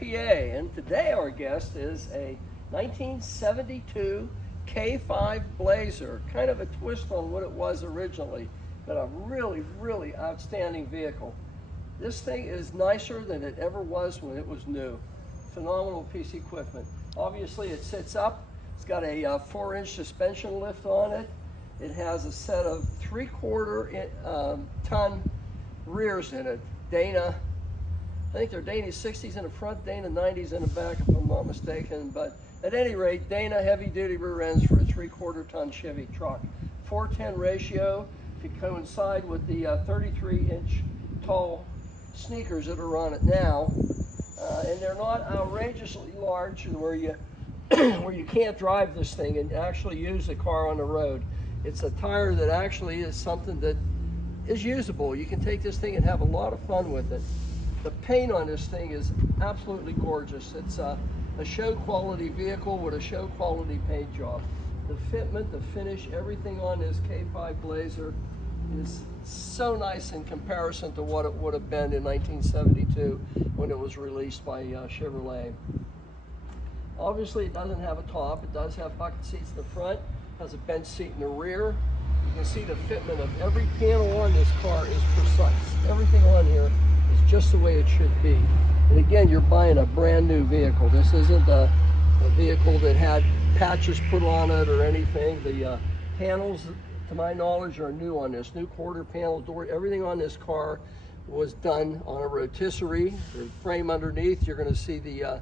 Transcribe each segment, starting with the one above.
PA, and today our guest is a 1972 K5 Blazer, kind of a twist on what it was originally, but a really, really outstanding vehicle. This thing is nicer than it ever was when it was new. Phenomenal piece of equipment. Obviously it sits up, it's got a 4-inch suspension lift on it. It has a set of 3/4 ton rears in it. Dana, I think they're Dana 60s in the front, Dana 90s in the back if I'm not mistaken, but at any rate, Dana heavy duty rear ends for a 3/4 ton Chevy truck. 4:10 ratio to coincide with the 33-inch tall sneakers that are on it now. And they're not outrageously large where you where you can't drive this thing and actually use the car on the road. It's a tire that actually is something that is usable. You can take this thing and have a lot of fun with it. The paint on this thing is absolutely gorgeous. It's a show quality vehicle with a show quality paint job. The fitment, the finish, everything on this K5 Blazer is so nice in comparison to what it would have been in 1972 when it was released by Chevrolet. Obviously it doesn't have a top. It does have bucket seats in the front, has a bench seat in the rear. You can see the fitment of every panel on this car is precise. Everything on here is just the way it should be. And again, you're buying a brand new vehicle. This isn't a vehicle that had patches put on it or anything. The panels, to my knowledge, are new on this. New quarter panel door. Everything on this car was done on a rotisserie. The frame underneath, you're going to see the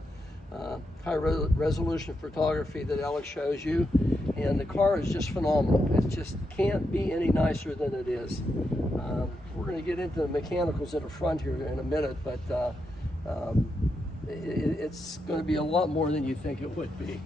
high resolution photography that Alex shows you. And the car is just phenomenal. It just can't be any nicer than it is. We're going to get into the mechanicals in the front here in a minute, but it's going to be a lot more than you think it would be.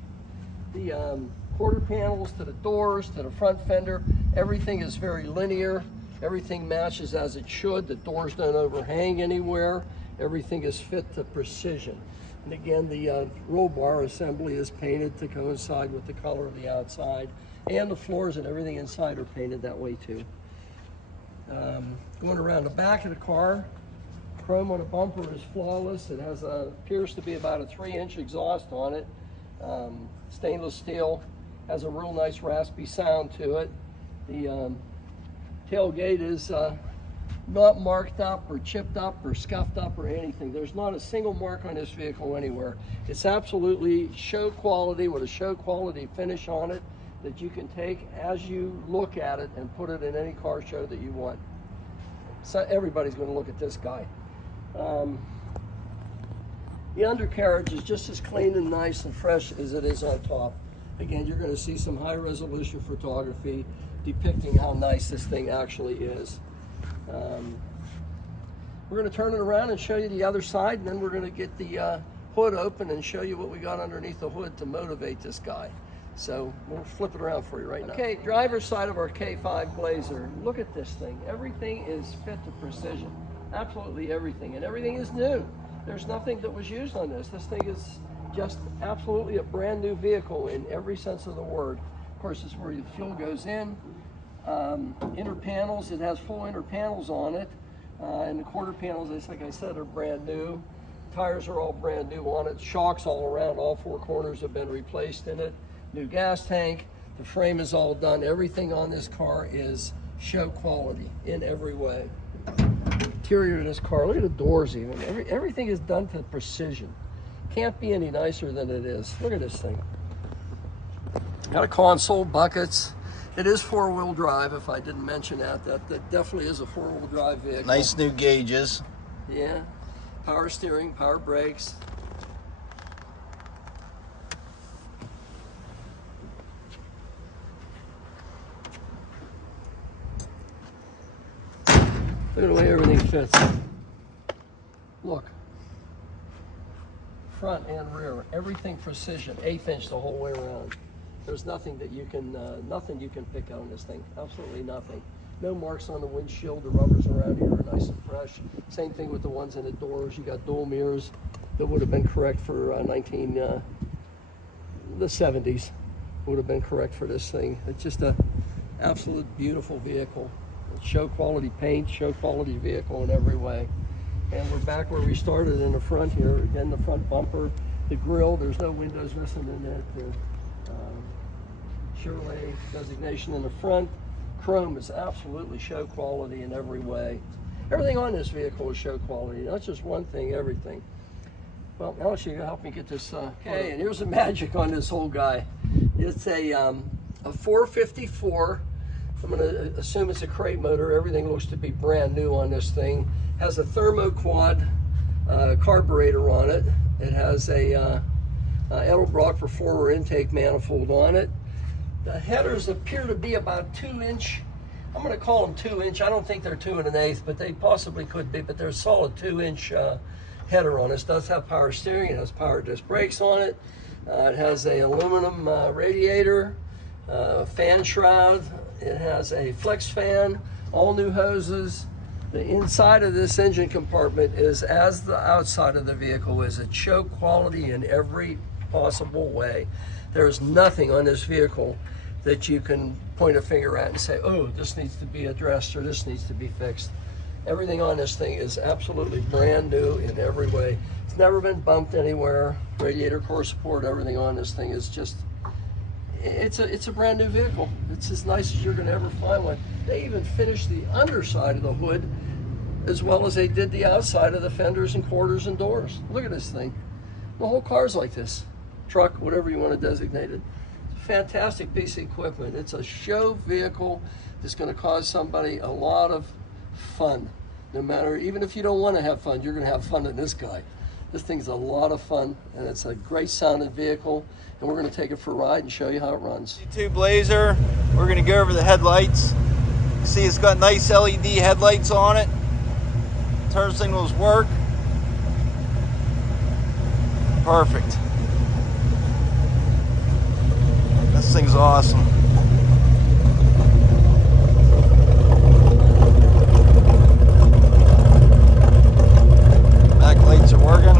The quarter panels to the doors, to the front fender, everything is very linear. Everything matches as it should. The doors don't overhang anywhere. Everything is fit to precision. And again, the roll bar assembly is painted to coincide with the color of the outside. And the floors and everything inside are painted that way too. Going around the back of the car, chrome on the bumper is flawless. It has appears to be about a 3-inch exhaust on it. Stainless steel, has a real nice raspy sound to it. The tailgate is not marked up or chipped up or scuffed up or anything. There's not a single mark on this vehicle anywhere. It's absolutely show quality with a show quality finish on it that you can take as you look at it and put it in any car show that you want. So everybody's going to look at this guy. The undercarriage is just as clean and nice and fresh as it is on top. Again, you're going to see some high resolution photography depicting how nice this thing actually is. We're going to turn it around and show you the other side, and then we're going to get the hood open and show you what we got underneath the hood to motivate this guy. So we'll flip it around for you right now. Okay, driver's side of our K5 Blazer. Look at this thing. Everything is fit to precision. Absolutely everything. And everything is new. There's nothing that was used on this. This thing is just absolutely a brand new vehicle in every sense of the word. Of course, this is where the fuel goes in. Inner panels, it has full inner panels on it. And the quarter panels, like I said, are brand new. Tires are all brand new on it. Shocks all around. All 4 corners have been replaced in it. New gas tank. The frame is all done. Everything on this car is show quality in every way. Interior of this car, look at the doors even. Everything is done to precision. Can't be any nicer than it is. Look at this thing. Got a console, buckets. It is 4-wheel drive, if I didn't mention that. That definitely is a 4-wheel drive vehicle. Nice new gauges. Yeah. Power steering, power brakes. Look at the way everything fits. Look. Front and rear, everything precision, 1/8 inch the whole way around. There's nothing that you can, nothing you can pick out on this thing. Absolutely nothing. No marks on the windshield. The rubbers around here are nice and fresh. Same thing with the ones in the doors. You got dual mirrors that would have been correct for the 70s. Would have been correct for this thing. It's just a absolute beautiful vehicle. Show quality paint, show quality vehicle in every way. And we're back where we started in the front here. Again, the front bumper, the grille, there's no windows missing in it. The Chevrolet designation in the front. Chrome is absolutely show quality in every way. Everything on this vehicle is show quality, not just one thing, everything. Well, Alex, you help me get this. Okay, and here's the magic on this whole guy. It's a 454. I'm going to assume it's a crate motor. Everything looks to be brand new on this thing. Has a thermoquad carburetor on it. It has a Edelbrock Performer intake manifold on it. The headers appear to be about 2-inch. I'm going to call them 2-inch. I don't think they're 2 1/8, but they possibly could be. But they're a solid 2-inch header on this. Does have power steering. It has power disc brakes on it. It has a aluminum radiator, fan shroud. It has a flex fan, all new hoses. The inside of this engine compartment is as the outside of the vehicle is. It's show quality in every possible way. There's nothing on this vehicle that you can point a finger at and say, oh, this needs to be addressed or this needs to be fixed. Everything on this thing is absolutely brand new in every way. It's never been bumped anywhere. Radiator core support, everything on this thing is just, it's a brand new vehicle. It's as nice as you're gonna ever find one. They even finished the underside of the hood as well as they did the outside of the fenders and quarters and doors. Look at this thing. The whole car's like this. Truck, whatever you want to designate it. It's a fantastic piece of equipment. It's a show vehicle that's going to cause somebody a lot of fun. No matter, even if you don't want to have fun, you're going to have fun in this guy. This thing's a lot of fun, and it's a great sounding vehicle, and we're going to take it for a ride and show you how it runs. 2 Blazer, we're going to go over the headlights. You see it's got nice LED headlights on it. Turn signals work. Perfect. This thing's awesome. Back lights are working.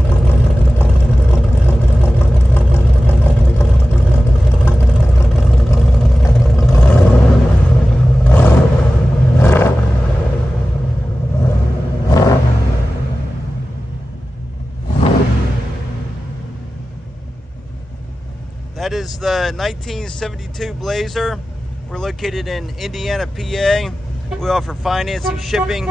That is the 1972 Blazer. We're located in Indiana, PA. We offer financing, shipping,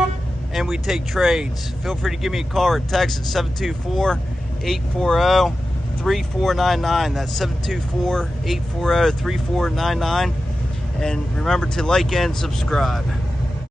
and we take trades. Feel free to give me a call or text at 724-840-3499. That's 724-840-3499. And remember to like and subscribe.